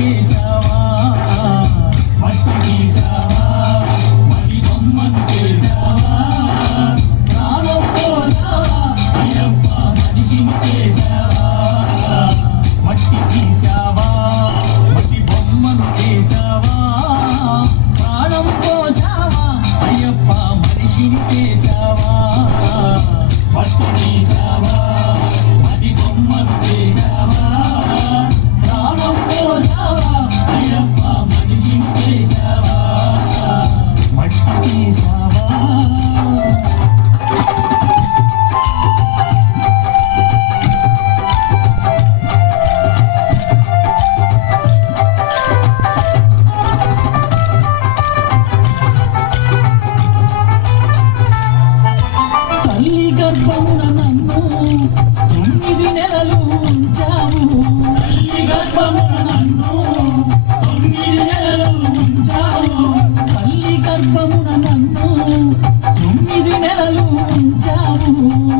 చేసావా మట్టి తీసావా మట్టి బొమ్మను చేసావా ప్రాణం పోసావా అయ్యప్ప మనిషిని చేసావా మట్టి తీసావా మట్టి బొమ్మను చేసావా ప్రాణం పోసావా అయ్యప్ప మనిషిని చేసావా మట్టి తీసావా మట్టి బొమ్మను చేసావా ప్రాణం పోసావా అయ్యప్ప మనిషిని చేసావా మట్టి తీసావా గర్భమున నన్ను 9 నెలలు ఉంచావు తల్లి గర్భమున నన్ను 9 నెలలు ఉంచావు తల్లి గర్భమున నన్ను 9 నెలలు ఉంచావు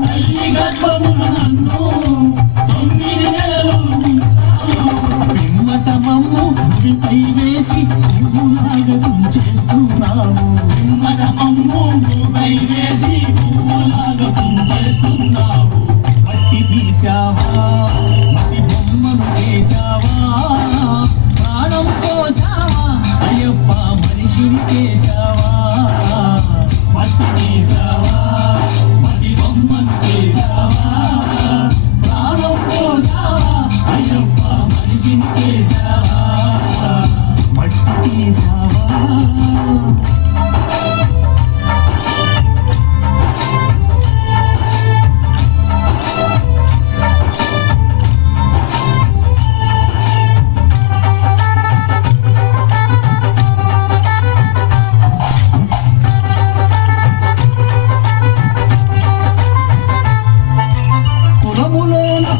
తల్లి గర్భమున నన్ను 9 నెలలు ఉంచావు పిమ్మట మమ్ము భూమిపై వేసి పువ్వులాగా తుంచేస్తున్నావు పిమ్మట మమ్ము భూమిపై వేసి మట్టి తీసావా మట్టి బొమ్మను చేసావా ప్రాణం పోసావా అయ్యప్ప మనిషిని చేసావా మట్టి తీసావా మట్టి బొమ్మను చేసావా ప్రాణం పోసావా అయ్యప్ప మనిషిని చేసావా మట్టి తీసావా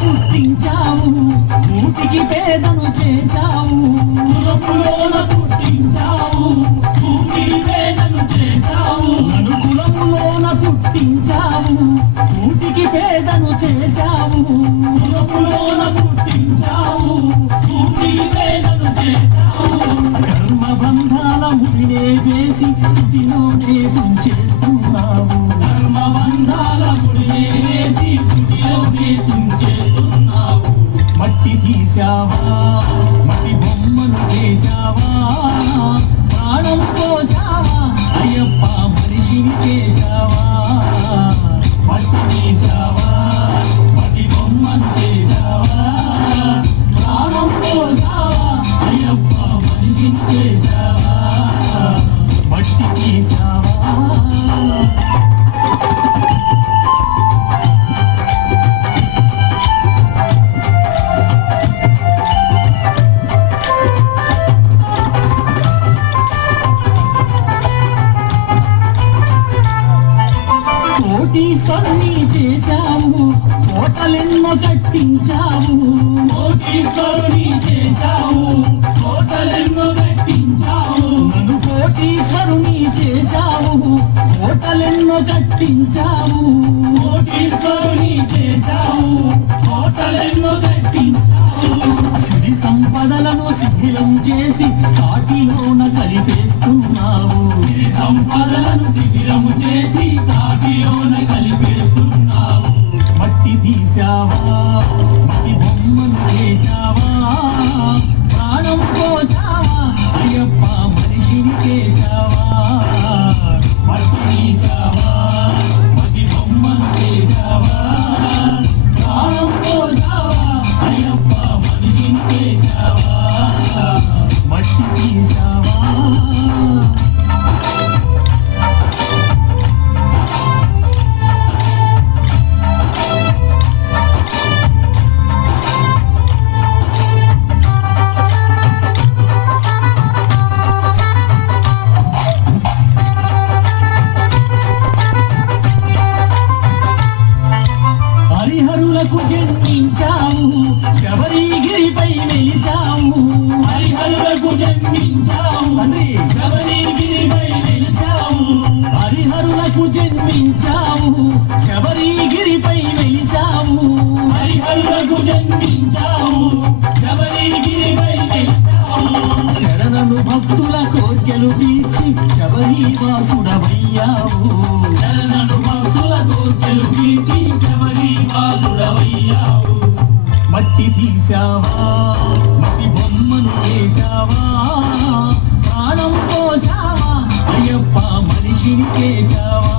పుట్టించావు కూటికి పేదను చేశావు కులములోన పుట్టించావు కూటికి పేదను చేశావు నన్ను కులములోన పుట్టించావు కూటికి పేదను చేశావు కులములోన పుట్టించావు కూటికి పేదను చేశావు కర్మ బంధాల ముడినే వేసి ఇంటిలోనే తుంచేస్తున్నావు కర్మ బంధాల ముడినే వేసి ఇంటిలోనే తుంచేస్తున్నావు మట్టి తీసావా మట్టి బొమ్మను చేసావా ప్రాణం పోసావా అయ్యప్ప మనిషిని చేసావా మట్టి తీసావా మట్టి బొమ్మను చేసావా ప్రాణం పోసావా అయ్యప్ప మనిషిని చేసావా మట్టి తీసావా కోటీశ్వరుని చేశావు కోటలెన్నో కట్టించావు కోటీశ్వరుని చేశావు కోటలెన్నో కట్టించావు నన్ను కోటీశ్వరుని చేశావు కోటలెన్నో కట్టించావు కోటీశ్వరుని చేశావు కోటలెన్నో కట్టించావు సిరి సంపదలను శిథిలం చేసి కాటిలోన కలిపేస్తున్నావు సిరి సంపదలను శిథిలము చేసి కాటిలోన కలిపేస్తున్నావు మట్టి తీసావా మట్టి బొమ్మను చేసావా ప్రాణం పోసావా అయ్యప్ప మనిషిని చేసావా మట్టి తీసావా మట్టి బొమ్మను చేసావా ప్రాణం పోసావా కోర్కెలు తీర్చి శబరి వాసుడవయ్యావు శరణు భక్తుల కోర్కెలు తీర్చి శబరి వాసుడవయ్యావు మట్టి తీసావా మట్టి బొమ్మను చేసావా ప్రాణం పోసావా అయ్యప్ప మనిషిని చేసావా